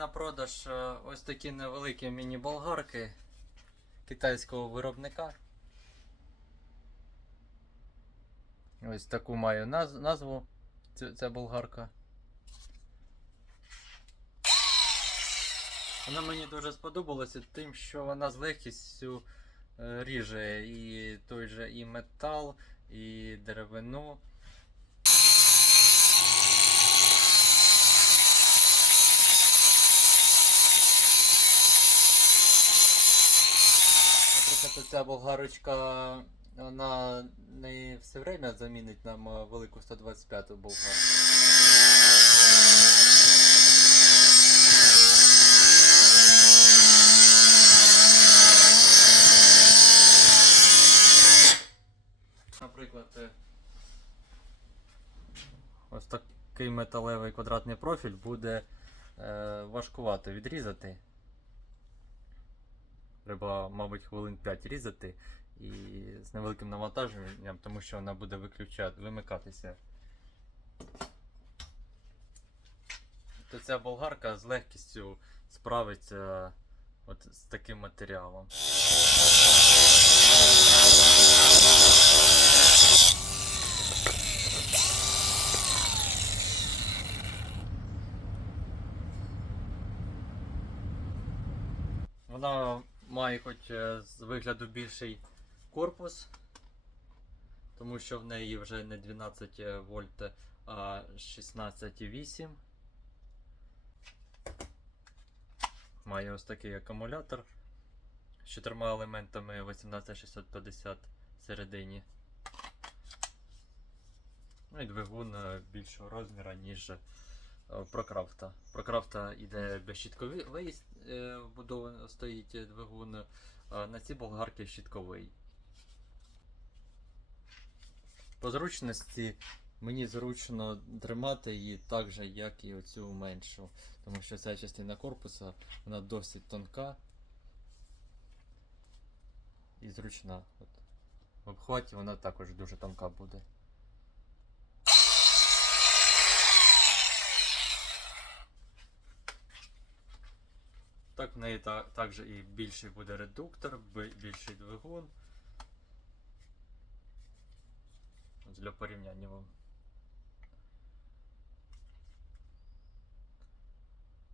на продаж е, ось такі невеликі міні-болгарки китайського виробника. Ось таку маю наз- назву ця болгарка. Вона мені дуже сподобалася тим, що вона з легкістю е, ріже і той же і метал, і деревину. Наприклад, ця болгарочка, вона не все время замінить нам е, велику 125 болгарку. Наприклад, е, ось такий металевий квадратний профіль буде е, важкувато відрізати. Треба, мабуть, хвилин 5 різати і з невеликим навантаженням, тому що вона буде виключати, вимикатися. То ця болгарка з легкістю справиться от з таким матеріалом. Вона має хоч е, з вигляду більший корпус, тому що в неї вже не 12 вольт, а 16,8. Має ось такий акумулятор з чотирма елементами 18650 всередині. Ну і двигун е, більшого розміру, ніж е, Прокрафта. Прокрафта йде безщітковий е, вбудований стоїть двигун, на цій болгарці щітковий. По зручності мені зручно тримати її так же, як і оцю меншу, тому що ця частина корпуса вона досить тонка і зручна. От. В обхваті вона також дуже тонка буде. Так, в неї та, також і більший буде редуктор, більший двигун. Для порівняння вам.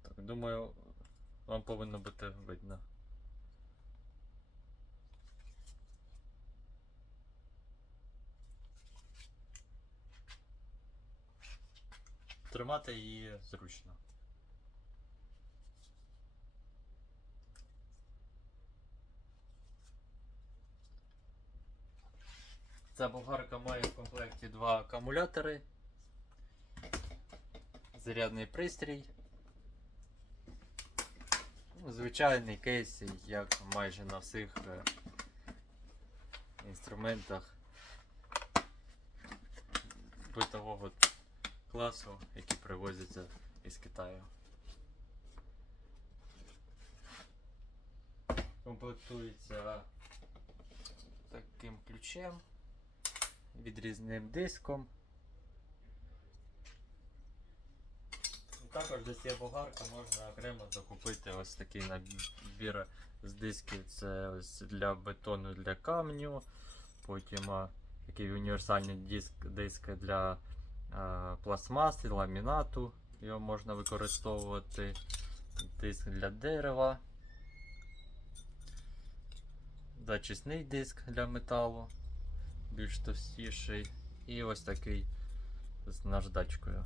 Так, думаю, вам повинно бути видно. Тримати її зручно. Ця болгарка має в комплекті два акумулятори, зарядний пристрій. Звичайний кейс, як майже на всіх е, інструментах битового класу, які привозяться із Китаю. Комплектується таким ключем відрізним диском. Також до цієї болгарки можна окремо закупити ось такий набір з дисків. Це ось для бетону, для камню. Потім такий універсальний диск, диск для а, пластмаси, ламінату. Його можна використовувати. Диск для дерева. Зачисний диск для металу більш товстіший. І ось такий з наждачкою.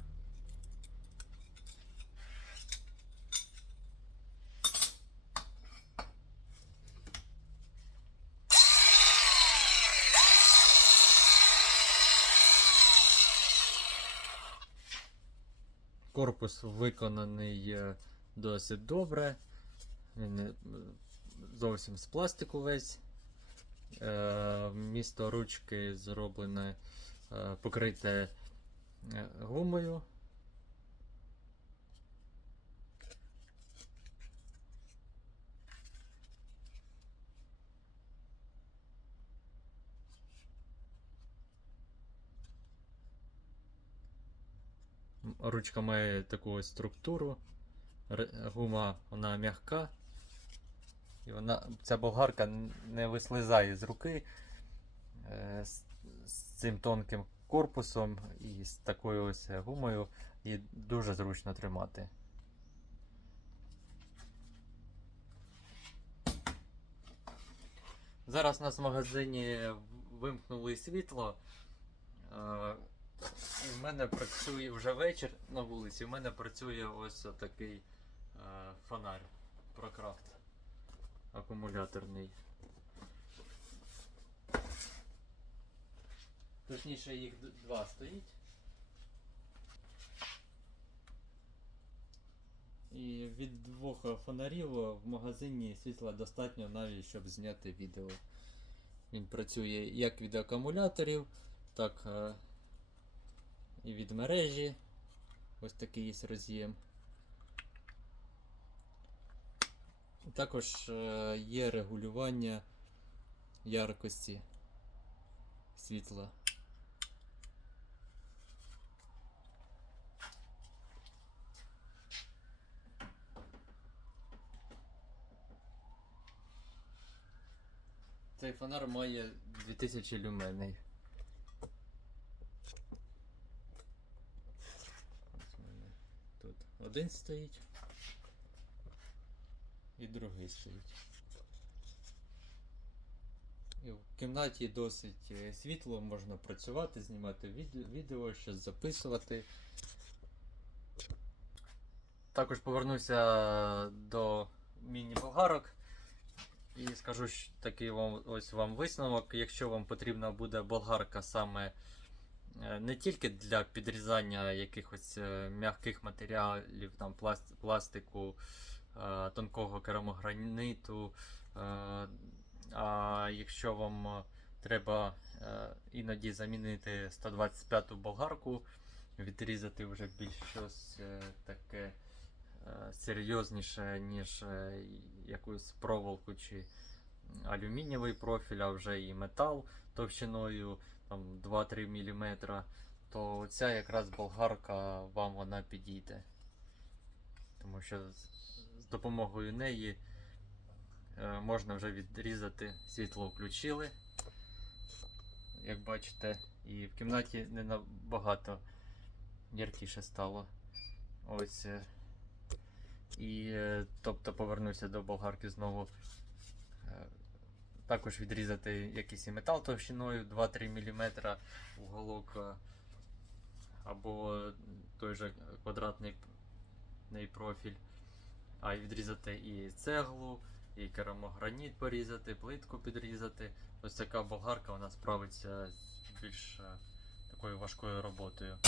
Корпус виконаний е, досить добре. Він е, зовсім з пластику весь. Е, Місто ручки зроблене, е, покрите е, гумою. Ручка має таку структуру, гума вона м'яка. І вона, ця болгарка не вислизає з руки е, з, з цим тонким корпусом і з такою ось гумою. І дуже зручно тримати. Зараз у нас в магазині вимкнули світло. Е, і в мене працює вже вечір на вулиці. У мене працює ось такий е, фонарь Прокрафт акумуляторний. Точніше, їх два стоїть. І від двох фонарів в магазині світла достатньо навіть, щоб зняти відео. Він працює як від акумуляторів, так е, і від мережі. Ось такий є роз'єм. Також е, є регулювання яркості світла. Цей фонар має 2000 люменей. Тут один стоїть і другий стоїть. І в кімнаті досить е, світло, можна працювати, знімати відео, щось записувати. Також повернуся до міні-болгарок. І скажу такий вам ось вам висновок. Якщо вам потрібна буде болгарка саме е, не тільки для підрізання якихось е, м'яких матеріалів, там пласт- пластику, тонкого керамограніту, е, а якщо вам е, треба е, іноді замінити 125-ту болгарку, відрізати вже більш щось е, таке е, серйозніше, ніж е, якусь проволоку чи алюмінієвий профіль, а вже і метал товщиною там 2-3 мм, то ця якраз болгарка вам вона підійде. Тому що допомогою неї е, можна вже відрізати світло включили. Як бачите, і в кімнаті не набагато яркіше стало. Ось. е, І е, тобто повернуся до болгарки знову. Також відрізати якийсь і метал товщиною 2-3 мм уголок або той же квадратний профіль. А й відрізати і цеглу, і керамограніт порізати, плитку підрізати. Ось така болгарка вона справиться з більш е, такою важкою роботою.